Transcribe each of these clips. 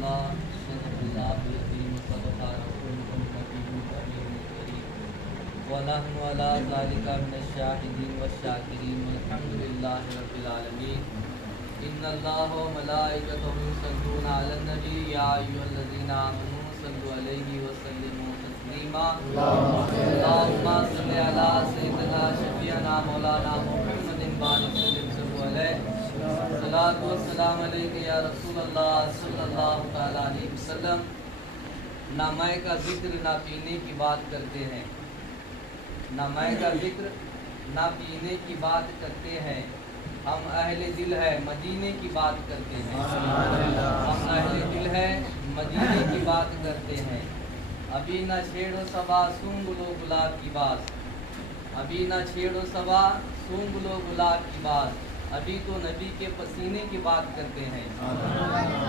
अल्लाह सल्लल्लाहु अलैहि वसल्लम व नहनु अला ज़ालिका मिनश्शाहिदीन वश्शाकिरीन वल्हम्दुलिल्लाहि रब्बिल आलमीन। इन्नल्लाह व मलाइकतहु युसल्लूना अलन नबी या अय्युहल्लज़ीना आमनू सल्लु अलैहि व सल्लिमू तस्लीमा। अल्लाहुम्मा सल्लि अला सय्यिदिना शफीअना मौलाना मुहम्मदिन सल्लल्लाहु अलैहि सलातु वस्सलाम अलैका या रसूलल्लाह सल्लल्लाहु तआला अलैहि वसल्लम। ना मैं का जिक्र ना पीने की बात करते हैं, ना मैं का जिक्र ना पीने की बात करते हैं। हम अहले दिल है मदीने की बात करते हैं, हम अहले दिल है मदीने की बात करते हैं। अभी ना छेड़ो सबा सूंघ लो गुलाब की बात, अभी ना छेड़ो सबा सूंघ लो गुलाब की बात। अभी तो नबी के पसीने की बात करते हैं।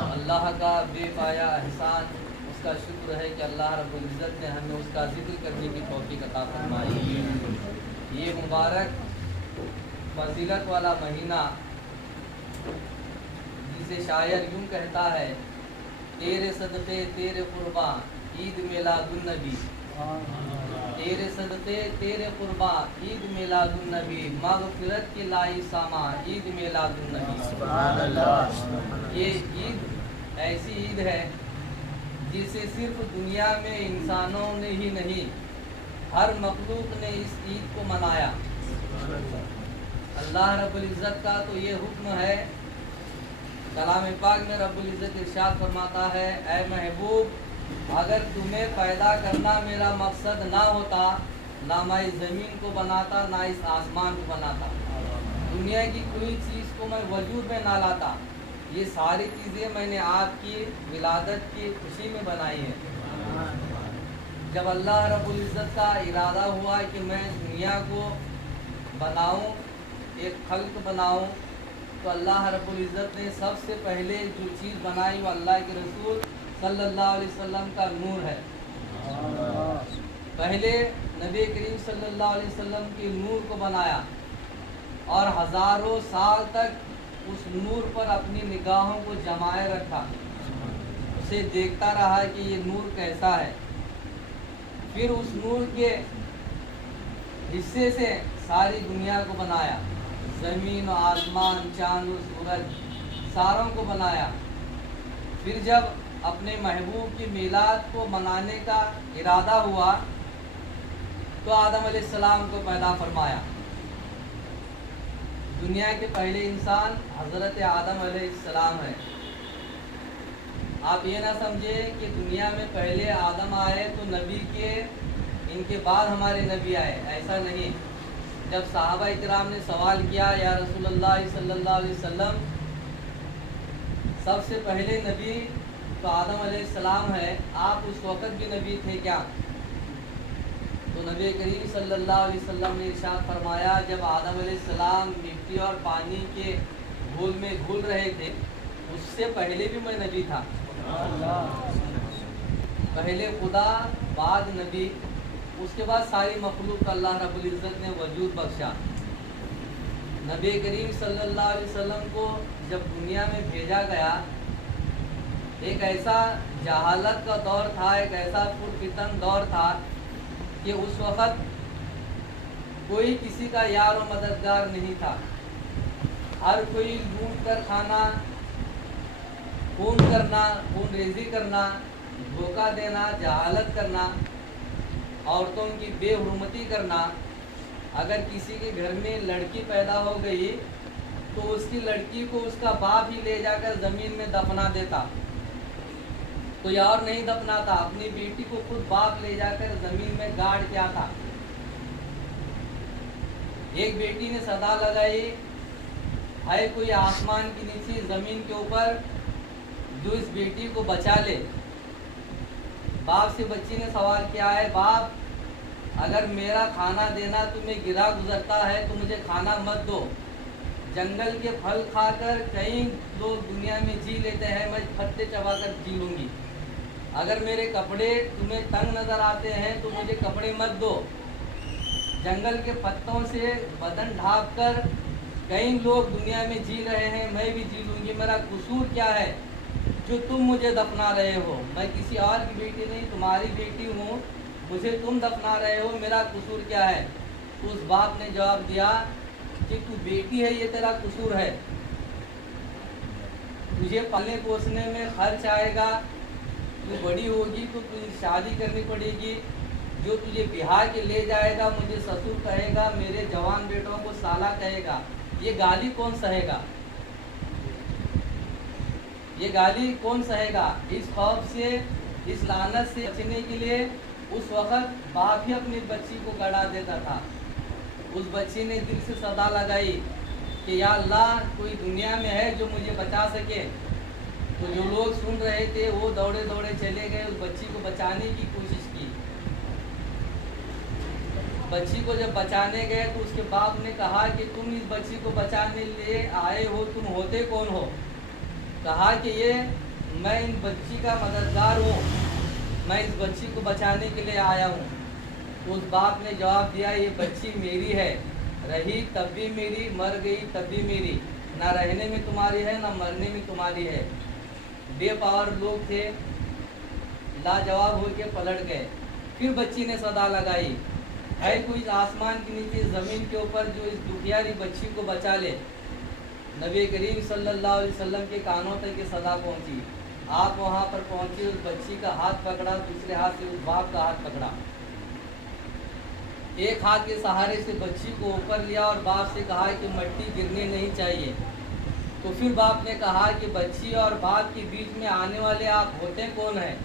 अल्लाह का बेपाया एहसान, उसका शुक्र है कि अल्लाह रब्बुल इज़्ज़त ने हमें उसका जिक्र करने की तौफीक अता फरमाई। ये मुबारक फजीलत वाला महीना, जिसे शायर यूँ कहता है, तेरे सदक़े तेरे कुर्बा ईद मिलादुन नबी, तेरे सदक़े तेरे कुर्बा ईद मिलादुन नबी, मग़फ़िरत के लाई सामा ईद मिलादुन नबी। ये ईद ऐसी ईद है जिसे सिर्फ दुनिया में इंसानों ने ही नहीं, हर मखलूक ने इस ईद को मनाया। अल्लाह रब्बुल इज़्ज़त का तो ये हुक्म है, कलाम पाक में रब्बुल इज़्ज़त इरशाद फरमाता है, ऐ महबूब, अगर तुम्हें पैदा करना मेरा मकसद ना होता, ना मैं इस ज़मीन को बनाता, ना इस आसमान को बनाता, दुनिया की कोई चीज़ को मैं वजूद में ना लाता। ये सारी चीज़ें मैंने आपकी विलादत की खुशी में बनाई है। जब अल्लाह रब्बुल इज़्ज़त का इरादा हुआ कि मैं दुनिया को बनाऊं, एक खल्क बनाऊं, तो अल्लाह रब्बुल इज़्ज़त ने सबसे पहले जो चीज़ बनाई वो अल्लाह के रसूल सल्लल्लाहु अलैहि वसल्लम का नूर है। पहले नबी करीम सल्लल्लाहु अलैहि वसल्लम के नूर को बनाया और हज़ारों साल तक उस नूर पर अपनी निगाहों को जमाए रखा, उसे देखता रहा कि ये नूर कैसा है। फिर उस नूर के हिस्से से सारी दुनिया को बनाया, ज़मीन और आसमान, चाँद और सूरज, सारों को बनाया। फिर जब अपने महबूब की मीलाद को मनाने का इरादा हुआ तो आदम अलैहिस्सलाम को पैदा फरमाया। दुनिया के पहले इंसान हज़रत आदम अलैहिस्सलाम है। आप ये ना समझे कि दुनिया में पहले आदम आए तो नबी के इनके बाद हमारे नबी आए, ऐसा नहीं। जब सहाबा इकराम ने सवाल किया, या रसूलुल्लाह सल्लल्लाहु अलैहि वसल्लम, सबसे पहले नबी तो आदम अलैहिस्सलाम है, आप उस वक़्त भी नबी थे क्या? तो नबी करीम सल्लल्लाहु अलैहि वसल्लम ने इरशाद फरमाया, जब आदम अलैहिस्सलाम मिट्टी और पानी के घोल में घुल रहे थे, उससे पहले भी मैं नबी था। पहले खुदा, बाद नबी, उसके बाद सारी मखलूक अल्लाह रब्बुल इज़्ज़त ने वजूद बख्शा। नबी करीम सल्लल्लाहु अलैहि वसल्लम को जब दुनिया में भेजा गया, एक ऐसा जहालत का दौर था, एक ऐसा फुरफितन दौर था कि उस वक़्त कोई किसी का यार और मददगार नहीं था। हर कोई लूट कर खाना, खून करना, खून रेज़ी करना, धोखा देना, जहालत करना, औरतों की बेहुरमती करना। अगर किसी के घर में लड़की पैदा हो गई तो उसकी लड़की को उसका बाप ही ले जाकर ज़मीन में दफना देता, कोई और नहीं दफनाता। अपनी बेटी को खुद बाप ले जाकर ज़मीन में गाड़ के आता। एक बेटी ने सदा लगाई, है कोई आसमान के नीचे ज़मीन के ऊपर जो इस बेटी को बचा ले। बाप से बच्ची ने सवाल किया है, बाप अगर मेरा खाना देना तुम्हें गिरा गुजरता है तो मुझे खाना मत दो। जंगल के फल खाकर कई लोग दुनिया में जी लेते हैं, मैं पत्ते चबाकर जी लूँगी। अगर मेरे कपड़े तुम्हें तंग नज़र आते हैं तो मुझे कपड़े मत दो। जंगल के पत्तों से बदन ढाँप कर कई लोग दुनिया में जी रहे हैं, मैं भी जी लूँगी, मेरा कसूर क्या है? जो तुम मुझे दफना रहे हो, मैं किसी और की बेटी नहीं, तुम्हारी बेटी हूँ, मुझे तुम दफना रहे हो, मेरा कसूर क्या है? उस बाप ने जवाब दिया कि तू बेटी है, ये तेरा कसूर है, तुझे पालने पोसने में खर्च आएगा, तू बड़ी होगी तो तुझे शादी करनी पड़ेगी, जो तुझे बिहार के ले जाएगा मुझे ससुर कहेगा, मेरे जवान बेटों को साला कहेगा, ये गाली कौन सहेगा? ये गाली कौन सहेगा? इस खौफ से, इस लानत से बचने के लिए उस वक़्त बाप ही अपनी बच्ची को गड़ा देता था। उस बच्ची ने दिल से सदा लगाई कि या अल्लाह, कोई दुनिया में है जो मुझे बचा सके। तो जो लोग सुन रहे थे वो दौड़े दौड़े चले गए, उस बच्ची को बचाने की कोशिश की। बच्ची को जब बचाने गए तो उसके बाप ने कहा कि तुम इस बच्ची को बचाने ले आए हो, तुम होते कौन हो? कहा कि ये मैं इन बच्ची का मददगार हूँ, मैं इस बच्ची को बचाने के लिए आया हूँ। उस बाप ने जवाब दिया, ये बच्ची मेरी है, रही तब भी मेरी, मर गई तब भी मेरी, ना रहने में तुम्हारी है ना मरने में तुम्हारी है। बेपावर लोग थे, लाजवाब होके पलट गए। फिर बच्ची ने सदा लगाई, है कोई आसमान के नीचे ज़मीन के ऊपर जो इस दुखियारी बच्ची को बचा ले? नबी करीम सल्लल्लाहु अलैहि वसल्लम के कानों तक ये सदा पहुंची। आप वहां पर पहुंचे, उस बच्ची का हाथ पकड़ा, दूसरे हाथ से उस बाप का हाथ पकड़ा, एक हाथ के सहारे से बच्ची को ऊपर लिया और बाप से कहा कि मट्टी गिरने नहीं चाहिए। तो फिर बाप ने कहा कि बच्ची और बाप के बीच में आने वाले आप होते कौन हैं?